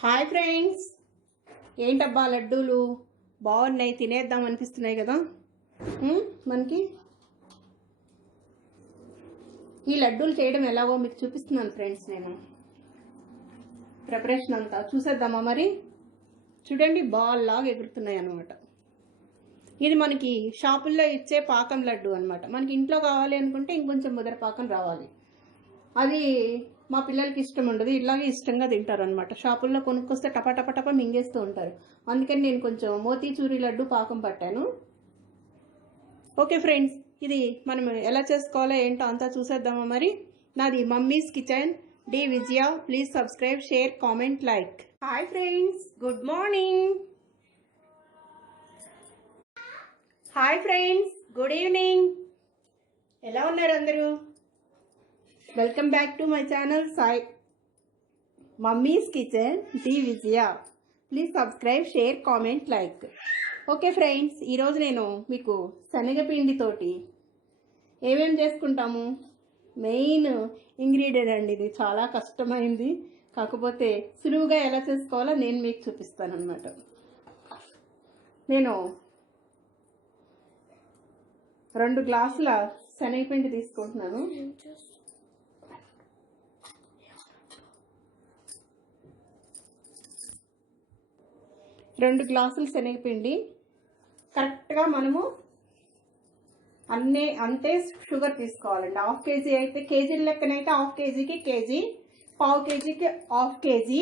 Hi friends, ఏంటబ్బా లడ్డూలు బాగున్నాయి, తినేద్దాం అనిపిస్తున్నాయి కదా. మనకి ఈ లడ్డూలు చేయడం ఎలాగో మీకు చూపిస్తున్నాను ఫ్రెండ్స్. నేను ప్రిపరేషన్ అంతా చూసేద్దామా మరి. చూడండి, బాల్ లాగా ఎగురుతున్నాయి అన్నమాట. ఇది మనకి షాపుల్లో ఇచ్చే పాకం లడ్డు అనమాట. మనకి ఇంట్లో కావాలి అనుకుంటే ఇంకొంచెం ముదర పాకం రావాలి. అది మా పిల్లలకి ఇష్టం ఉండదు, ఇలాగే ఇష్టంగా తింటారు అనమాట. షాపుల్లో కొనుక్కొస్తే టపా మింగేస్తూ ఉంటారు. అందుకని నేను కొంచెం మోతీచూరి లడ్డు పాకం పట్టాను. ఓకే ఫ్రెండ్స్, ఇది మనం ఎలా చేసుకోవాలో ఏంటో అంతా చూసేద్దామా మరి. నాది mummy's kitchen, D Vijaya. Please subscribe, share, comment, like. Hi friends, good morning. Hi friends, good evening. ఎలా ఉన్నారు అందరూ? Welcome back to my channel Sai mummy's kitchen, D Vijaya. Please subscribe, share, comment, like. Okay friends, ఈరోజు నేను మీకు శనగపిండితోటి ఏమేమి చేసుకుంటాము, main ingredient అండి. ఇది చాలా కష్టమైంది, కాకపోతే సులువుగా ఎలా చేసుకోవాలో నేను మీకు చూపిస్తాను అన్నమాట. నేను 2 గ్లాసుల శనగపిండి తీసుకుంటున్నాను. రెండు గ్లాసులు శనగపిండి. కరెక్ట్గా మనము అంతే షుగర్ తీసుకోవాలండి. 1/2 కేజీ అయితే, కేజీల లెక్కనైతే 1/2 కేజీకి కేజీ, 1/2 కేజీకి 1/2 కేజీ.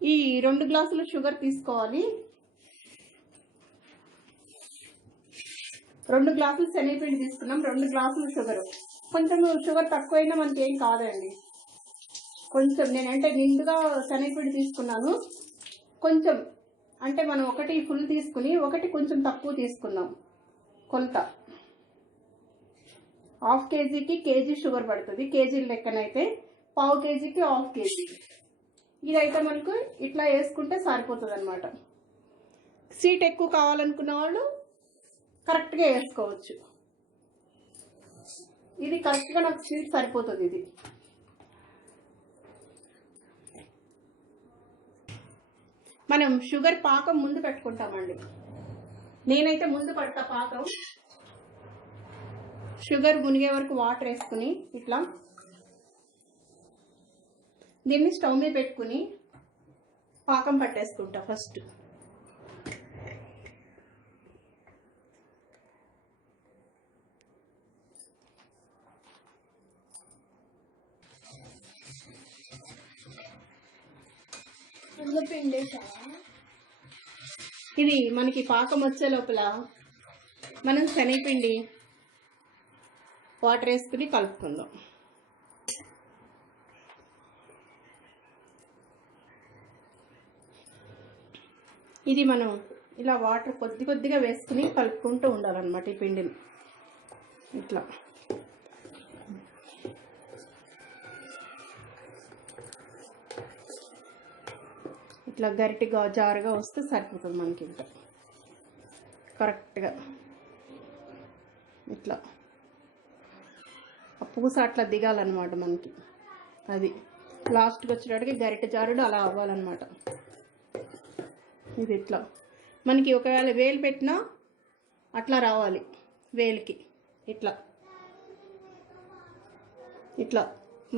ఈ 2 గ్లాసులు షుగర్ తీసుకోవాలి. 2 గ్లాసులు శనగపిండి తీసుకున్నాం, 2 గ్లాసులు షుగర్. కొంచెం షుగర్ తక్కువైనా మనకి ఏం కాదండి. కొంచెం నేనంటే నిండుగా శనగపిండి తీసుకున్నాను. కొంచెం అంటే మనం ఒకటి ఫుల్ తీసుకుని ఒకటి కొంచెం తక్కువ తీసుకున్నాం. కొలత 1/2 కేజీకి కేజీ షుగర్ పడుతుంది. కేజీల లెక్కనైతే 1/2 కేజీకి 1/2 కేజీ. ఇదైతే మనకు ఇట్లా వేసుకుంటే సరిపోతుంది అనమాట. స్వీట్ ఎక్కువ కావాలనుకున్న వాళ్ళు కరెక్ట్గా వేసుకోవచ్చు. ఇది కరెక్ట్గా నాకు స్వీట్ సరిపోతుంది. ఇది మనం షుగర్ పాకం ముందు పెట్టుకుంటామండి. నేనైతే ముందు పడతా పాకం. షుగర్ మునిగే వరకు వాటర్ వేసుకుని ఇట్లా దీన్ని స్టవ్ మీద పెట్టుకుని పాకం పట్టేసుకుంటా ఫస్ట్. ఇది మనకి పాకం వచ్చే లోపల మనం శనగపిండి వాటర్ వేసుకుని కలుపుకుందాం. ఇది మనం ఇలా వాటర్ కొద్దిగా వేసుకుని కలుపుకుంటూ ఉండాలన్నమాట. ఈ పిండిని ఇట్లా ఇట్లా గరిటిగా జారుగా వస్తే సరిపోతుంది మనకి. ఇంకా కరెక్ట్గా ఇట్లా ఆ పూస అట్లా దిగాలన్నమాట మనకి. అది లాస్ట్కి వచ్చేటప్పటికి గరిటె జారుడు అలా అవ్వాలన్నమాట. ఇది ఇట్లా మనకి ఒకవేళ వేలు పెట్టినా అట్లా రావాలి. వేలికి ఇట్లా ఇట్లా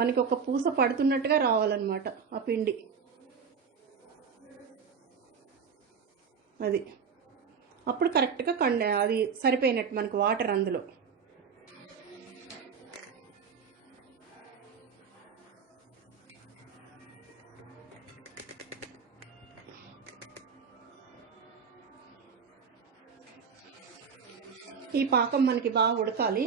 మనకి ఒక పూస పడుతున్నట్టుగా రావాలన్నమాట ఆ పిండి. అది అప్పుడు కరెక్ట్గా అది సరిపోయినట్టు మనకు వాటర్ అందులో. ఈ పాకం మనకి బాగా ఉడకాలి.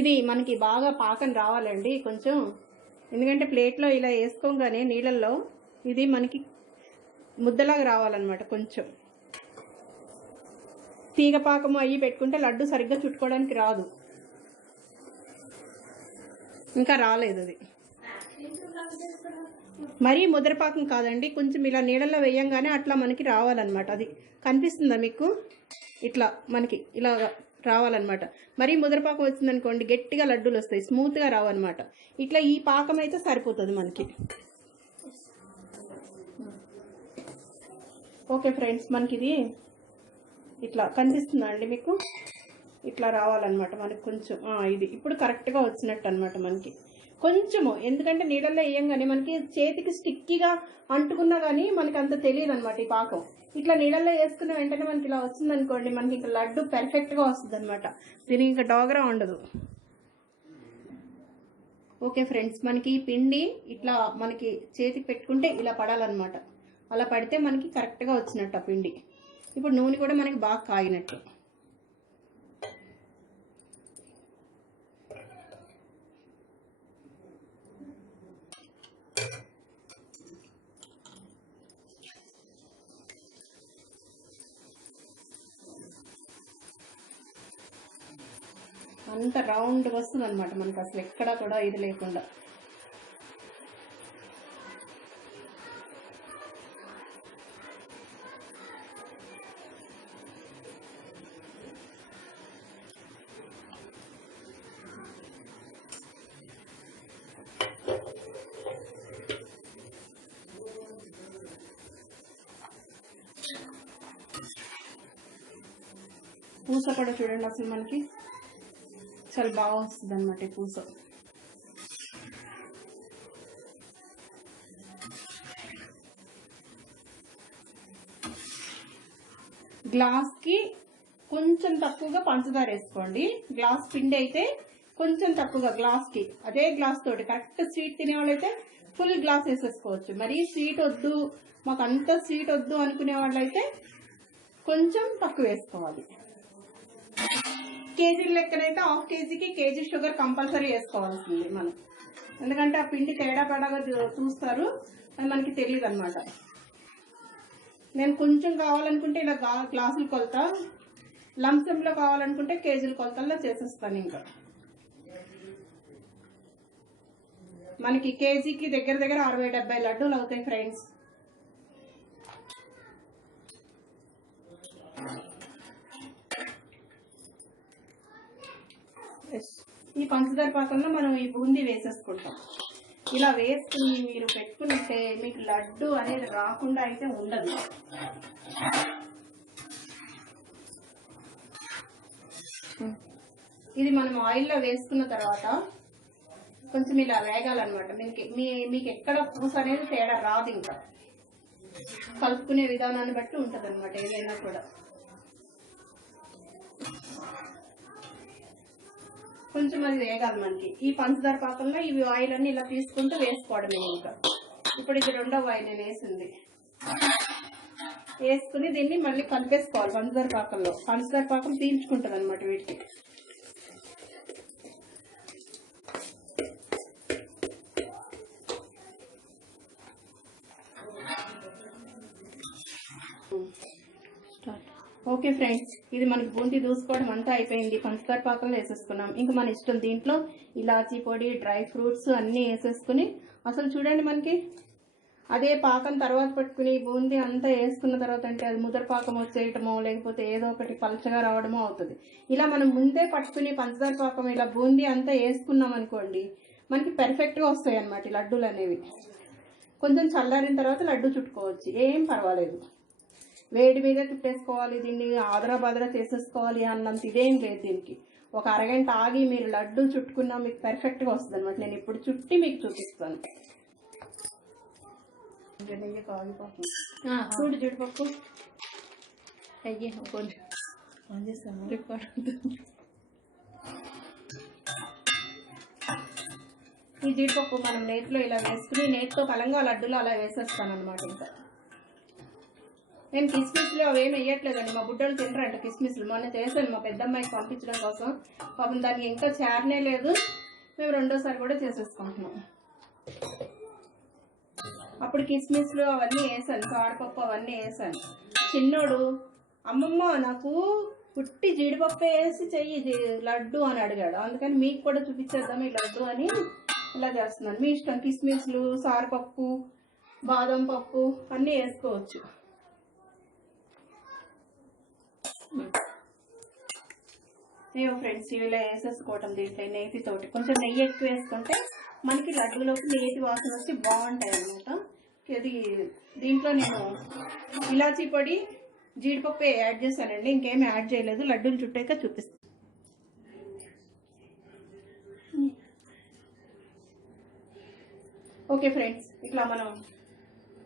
ఇది మనకి బాగా పాకం రావాలండి కొంచెం, ఎందుకంటే ప్లేట్లో ఇలా వేసుకోగానే నీళ్ళల్లో ఇది మనకి ముద్దలాగా రావాలన్నమాట. కొంచెం తీగ పాకము అయ్యి పెట్టుకుంటే లడ్డు సరిగ్గా చుట్టుకోవడానికి రాదు. ఇంకా రాలేదు అది. మరీ ముద్రపాకం కాదండి, కొంచెం ఇలా నీళ్ళల్లో వేయంగానే అట్లా మనకి రావాలన్నమాట. అది కనిపిస్తుందా మీకు? ఇట్లా మనకి ఇలా రావాలన్నమాట. మరీ ముద్రపాకం వచ్చిందనుకోండి గట్టిగా లడ్డూలు వస్తాయి, స్మూత్గా రావన్నమాట. ఇట్లా ఈ పాకం అయితే సరిపోతుంది మనకి. ఓకే ఫ్రెండ్స్, మనకి ఇది ఇట్లా కనిపిస్తుందా అండి మీకు? ఇట్లా రావాలన్నమాట మనకి కొంచెం. ఇది ఇప్పుడు కరెక్ట్గా వచ్చినట్టు అనమాట మనకి కొంచెము. ఎందుకంటే నీళ్ళల్లో వేయంగానే మనకి చేతికి స్టిక్కీగా అంటుకున్నా కానీ మనకి అంత తెలియదు అనమాట ఈ పాకం. ఇట్లా నీళ్ళల్లో వేసుకున్న వెంటనే మనకి ఇలా వచ్చిందనుకోండి మనకి ఇంకా లడ్డు పర్ఫెక్ట్గా వస్తుంది అనమాట. దీనికి ఇంకా డోగరా ఉండదు. ఓకే ఫ్రెండ్స్, మనకి పిండి ఇట్లా మనకి చేతికి పెట్టుకుంటే ఇలా పడాలన్నమాట. అలా పడితే మనకి కరెక్ట్గా వచ్చినట్టు ఆ పిండి. ఇప్పుడు నూనె కూడా మనకి బాగా కాగినట్టు. అంత రౌండ్గా వస్తుంది అనమాట మనకి, అసలు ఎక్కడా కూడా ఇది లేకుండా. పూస కూడా చూడండి, అసలు మనకి చాలా బాగా వస్తుంది అనమాట ఈ పూస. గ్లాస్కి కొంచెం తక్కువగా పంచదార వేసుకోండి. గ్లాస్ పిండి అయితే కొంచెం తక్కువగా గ్లాస్కి, అదే గ్లాస్ తోటి కరెక్ట్ స్వీట్ తినే వాళ్ళైతే ఫుల్ గ్లాస్ వేసేసుకోవచ్చు. మరీ స్వీట్ వద్దు, మాకు అంత స్వీట్ వద్దు అనుకునే వాళ్ళైతే కొంచెం తక్కువ వేసుకోవాలి. కేజీ లెక్కనైతే హాఫ్ కేజీకి కేజీ షుగర్ కంపల్సరీ వేసుకోవాల్సింది మనం, ఎందుకంటే ఆ పిండి తేడా పడగా చూస్తారు, అది మనకి తెలియదు అనమాట. నేను కొంచెం కావాలనుకుంటే ఇలా గ్లాసులు కొలత, లంసంలో కావాలనుకుంటే కేజీల కొలతల్లో చేసేస్తాను. ఇంకా మనకి కేజీకి దగ్గర దగ్గర 60-70 లడ్డూలు అవుతాయి ఫ్రెండ్స్. ఈ పంచదార పాకంలో మనం ఈ బూందీ వేసేసుకుంటాం. ఇలా వేసుకుని మీరు పెట్టుకుంటే మీకు లడ్డు అనేది రాకుండా అయితే ఉండదు. ఇది మనం ఆయిల్లో వేసుకున్న తర్వాత కొంచెం ఇలా వేగాలన్నమాట. మీకు ఎక్కడ పూస అనేది తేడా రాదు. ఇంకా కలుపుకునే విధానాన్ని బట్టి ఉంటుంది అనమాట ఏదైనా కూడా. కొంచెం అది వేగాలి మనకి. ఈ పంచదార పాకంలో ఇవి ఆయిల్ అన్ని ఇలా తీసుకుంటూ వేసుకోవడమే. ఇంకా ఇప్పుడు ఇది రెండవ ఆయిల్ నేను వేసింది. వేసుకుని దీన్ని మళ్ళీ కలిపేసుకోవాలి పంచదార పాకంలో. పంచదార పాకం పీల్చుకుంటుంది అనమాట వీటికి. ఓకే ఫ్రెండ్స్, ఇది మనకి బూందీ దూసుకోవడం అంతా అయిపోయింది. పంచదార పాకంలో వేసేసుకున్నాం. ఇంకా మన ఇష్టం, దీంట్లో ఇలాచీ పొడి, డ్రై ఫ్రూట్స్ అన్నీ వేసేసుకుని అసలు చూడండి మనకి అదే పాకం తర్వాత పెట్టుకుని బూందీ అంతా వేసుకున్న తర్వాత అంటే అది ముద్ర పాకం వచ్చేయటమో లేకపోతే ఏదో ఒకటి పలచగా రావడమో అవుతుంది. ఇలా మనం ముందే పట్టుకుని పంచదార పాకం ఇలా బూందీ అంతా వేసుకున్నాం అనుకోండి మనకి పర్ఫెక్ట్గా వస్తాయి అన్నమాట ఈ లడ్డూలు అనేవి. కొంచెం చల్లారిన తర్వాత లడ్డు చుట్టుకోవచ్చు, ఏం పర్వాలేదు. వేడి మీద చుట్టేసుకోవాలి, దీన్ని ఆదరా బాదరా చేసేసుకోవాలి అన్నంత ఇదేం లేదు. దీనికి ఒక అరగంట ఆగి మీరు లడ్డు చుట్టుకున్నా మీకు పర్ఫెక్ట్గా వస్తుంది అనమాట. నేను ఇప్పుడు చుట్టి మీకు చూపిస్తాను. చూడు జీడిపప్పు అయ్యే ఈ జీడిపప్పు మనం నేతిలో ఇలా వేసుకుని నేతితో కలంగా లడ్డూలో అలా వేసేస్తాను అనమాట. ఇంకా నేను కిస్మిస్లు అవేమి వేయట్లేదండి, మా బుడ్డోళ్ళు తినరంట కిస్మిస్లు. మొన్న చేశాను మా పెద్దమ్మాయికి పంపించడం కోసం, పాపం దానికి ఇంకా చేరనే లేదు. మేము రెండోసారి కూడా చేసేసుకుంటున్నాం. అప్పుడు కిస్మిస్లు అవన్నీ వేసాను, కారపప్పు అవన్నీ వేసాను. చిన్నోడు అమ్మమ్మ నాకు పుట్టి జీడిపప్పు వేసి చెయ్యి లడ్డు అని అడిగాడు. అందుకని మీకు కూడా చూపించేద్దాం ఈ లడ్డు అని ఇలా చేస్తున్నాను. మీ ఇష్టం, కిస్మిస్లు, సారపప్పు, బాదం పప్పు అన్నీ వేసుకోవచ్చు. ఏమో ఫ్రెండ్స్, ఇవిలా వేసేసుకోవటం దీంట్లో నేతితోటి. కొంచెం నెయ్యి ఎక్కువ వేసుకుంటే మనకి లడ్డులోకి నేతి వాసన వచ్చి బాగుంటాయి అన్నమాట. ఇది దీంట్లో నేను ఇలాచీ పొడి, జీడిపప్పు యాడ్ చేశానండి, ఇంకేమి యాడ్ చేయలేదు. లడ్డూలు చుట్టాక చూపిస్తాను. ఓకే ఫ్రెండ్స్, ఇట్లా మనం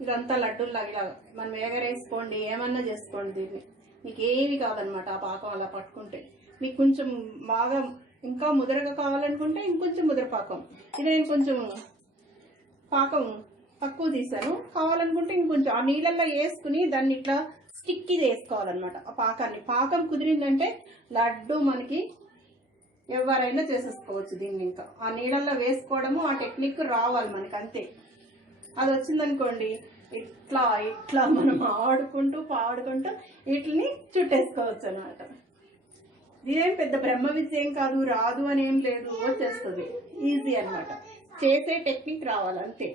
ఇదంతా లడ్డూల్లాగా ఇలా మనం వేగరేసుకోండి, ఏమన్నా చేసుకోండి. దీన్ని మీకు ఏమి కాదనమాట. ఆ పాకం అలా పట్టుకుంటే మీకు కొంచెం బాగా ఇంకా ముదరగా కావాలనుకుంటే ఇంకొంచెం ముదర పాకం. ఇది నేను కొంచెం పాకం తక్కువ తీసాను. కావాలనుకుంటే ఇంకొంచెం ఆ నీళ్ళల్లో వేసుకుని దాన్ని ఇట్లా స్టిక్కి చేసుకోవాలన్నమాట. ఆ పాకాన్ని, పాకం కుదిరిందంటే లడ్డు మనకి ఎవరైనా చేసేసుకోవచ్చు. దీన్ని ఇంకా ఆ నీళ్ళల్లో వేసుకోవడము, ఆ టెక్నిక్ రావాలి మనకి, అంతే. అది వచ్చిందనుకోండి, ఇట్లా ఇట్లా మనం ఆడుకుంటూ పాడుకుంటూ వీటిని చుట్టేసుకోవచ్చు అనమాట. ఇదేం పెద్ద బ్రహ్మ విద్య ఏం కాదు, రాదు అని ఏం లేదు, వచ్చేస్తుంది. ఈజీ అనమాట. చేసే టెక్నిక్ రావాలి, అంతే.